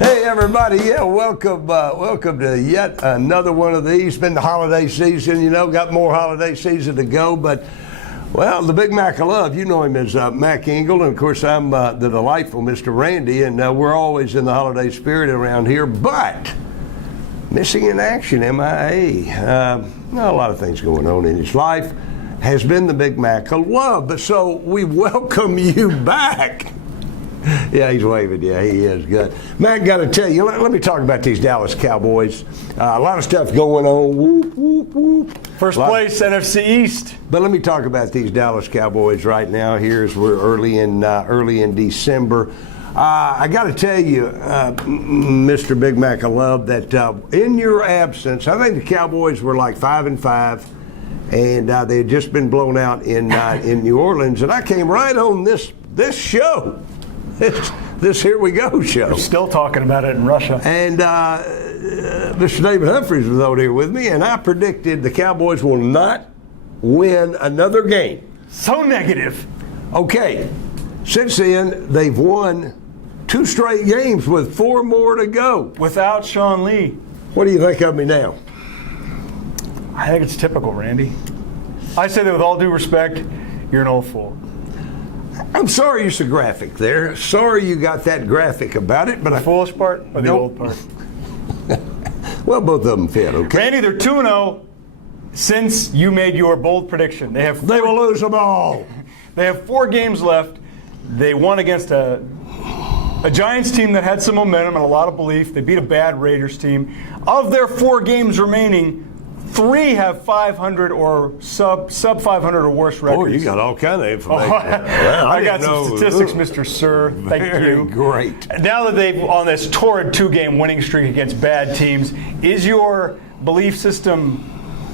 Hey everybody, welcome to yet another one of these. Been the holiday season, got more holiday season to go, but well, the Big Mac of love, you know him as Mac Engel, and of course I'm the delightful Mr. Randy, and we're always in the holiday spirit around here, but missing in action, MIA. A lot of things going on in his life, has been the Big Mac of love, but so we welcome you back. Yeah, he's waving. Yeah, he is good. Matt, got to tell you, let me talk about these Dallas Cowboys. A lot of stuff going on. Whoop, whoop, whoop. First place, NFC East. But let me talk about these Dallas Cowboys right now. Here's we're early in December. I got to tell you, Mr. Big Mac, I love that in your absence, I think the Cowboys were like 5-5, and they had just been blown out in New Orleans, and I came right on this show. This Here We Go show. We're still talking about it in Russia. And Mr. David Humphries was over here with me, and I predicted the Cowboys will not win another game. So negative. Okay. Since then, they've won 2 straight games with 4 more to go. Without Sean Lee. What do you think of me now? I think it's typical, Randy. I say that with all due respect, you're an old fool. I'm sorry it's a graphic there. Sorry you got that graphic about it, but the foolish part or the old part? Well, both of them fit, okay? Randy, they're 2-0 since you made your bold prediction. They will lose them all. They have 4 games left. They won against a Giants team that had some momentum and a lot of belief. They beat a bad Raiders team. Of their 4 games remaining, 3 have 500 or sub 500 or worse records. Oh, you got all kind of information. I got some statistics, Mr. Sir. Thank you. Great. Now that they've on this torrid 2-game winning streak against bad teams, is your belief system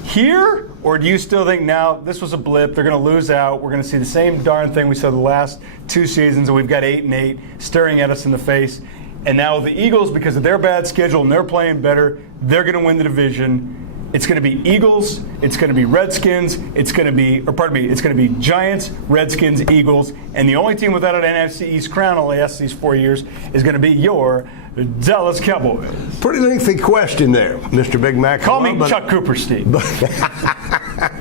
here, or do you still think now this was a blip? They're going to lose out. We're going to see the same darn thing we saw the last 2 seasons, and we've got 8-8 staring at us in the face. And now the Eagles, because of their bad schedule and they're playing better, they're going to win the division. It's going to be Eagles, it's going to be Redskins, it's going to be Giants, Redskins, Eagles, and the only team without an NFC East crown all the last these 4 years is going to be your Dallas Cowboys. Pretty lengthy question there, Mr. Big Mac. Call me Chuck Cooperstein.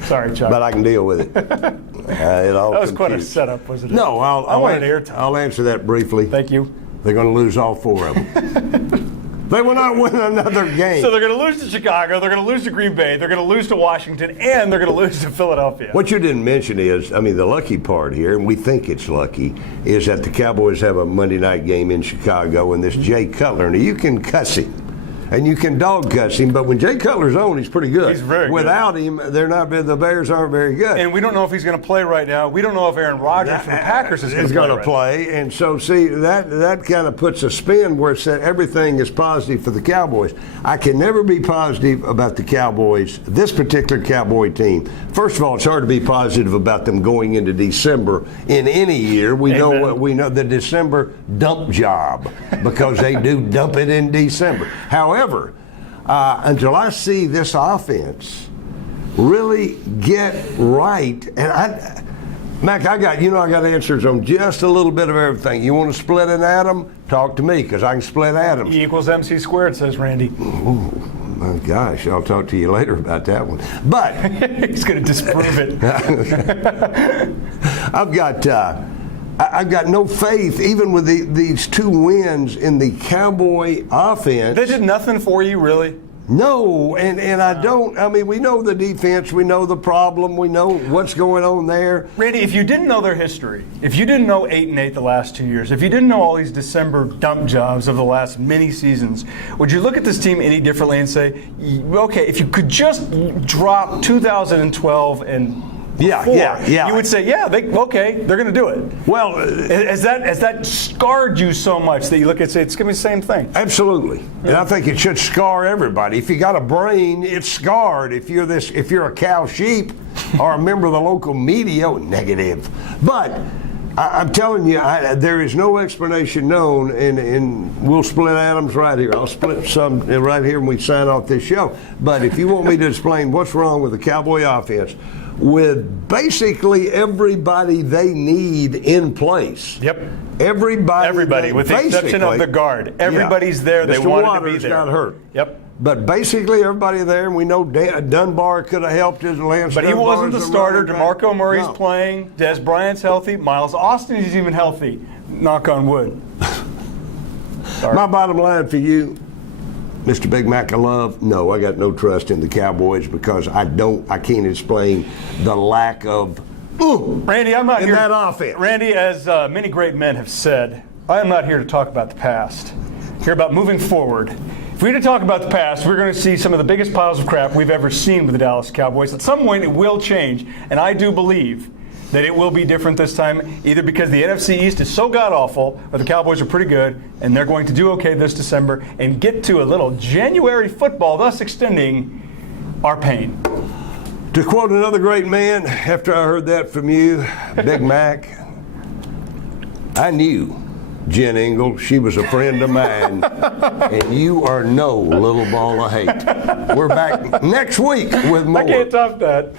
Sorry, Chuck. But I can deal with it. That was quite a setup, wasn't it? No, airtime. I'll answer that briefly. Thank you. They're going to lose all 4 of them. They will not win another game. So they're going to lose to Chicago, they're going to lose to Green Bay, they're going to lose to Washington, and they're going to lose to Philadelphia. What you didn't mention is, the lucky part here, and we think it's lucky, is that the Cowboys have a Monday night game in Chicago, and this Jay Cutler, and you can cuss him, and you can dog cuss him, but when Jay Cutler's on, he's pretty good. He's very good. Without him, the Bears aren't very good. And we don't know if he's going to play right now. We don't know if Aaron Rodgers from the Packers is going to play. And so, see, that kind of puts a spin where it said everything is positive for the Cowboys. I can never be positive about the Cowboys, this particular Cowboy team. First of all, it's hard to be positive about them going into December in any year. We know the December dump job, because they do dump it in December. However, until I see this offense really get right, and Mac, I got answers on just a little bit of everything. You want to split an atom? Talk to me, because I can split atoms. E equals MC squared, says Randy. Ooh, my gosh, I'll talk to you later about that one. But he's going to disprove it. I've got no faith, even with these 2 wins in the Cowboy offense. They did nothing for you, really? No, and I don't. We know the defense. We know the problem. We know what's going on there. Randy, if you didn't know their history, if you didn't know 8-8 the last 2 years, if you didn't know all these December dump jobs of the last many seasons, would you look at this team any differently and say, okay, if you could just drop 2012 and Yeah. You would say, they're going to do it. Well, has that scarred you so much that you look and say it's going to be the same thing? Absolutely, and I think it should scar everybody. If you got a brain, it's scarred. If you're a cow sheep or a member of the local media, negative. But I'm telling you, there is no explanation known, and we'll split atoms right here. I'll split some right here when we sign off this show. But if you want me to explain what's wrong with the Cowboy offense, with basically everybody they need in place. Yep. Everybody, with the exception of the guard. Everybody's there. They Mr. wanted Waters to be there. got hurt. Yep. But basically everybody there, and we know Dunbar could have helped as Lance. But he wasn't the starter. DeMarco Murray's No. playing. Des Bryant's healthy. Miles Austin is even healthy. Knock on wood. My bottom line for you, Mr. Big Mac of Love, no, I got no trust in the Cowboys because I can't explain the lack of Randy, I'm not in here. that offense. Randy, as many great men have said, I am not here to talk about the past. Here about moving forward. If we're to talk about the past, we're going to see some of the biggest piles of crap we've ever seen with the Dallas Cowboys. At some point, it will change, and I do believe that it will be different this time, either because the NFC East is so god-awful, or the Cowboys are pretty good, and they're going to do okay this December and get to a little January football, thus extending our pain. To quote another great man, after I heard that from you, Big Mac, I knew Jen Ingle. She was a friend of mine, and you are no little ball of hate. We're back next week with more. I can't top that.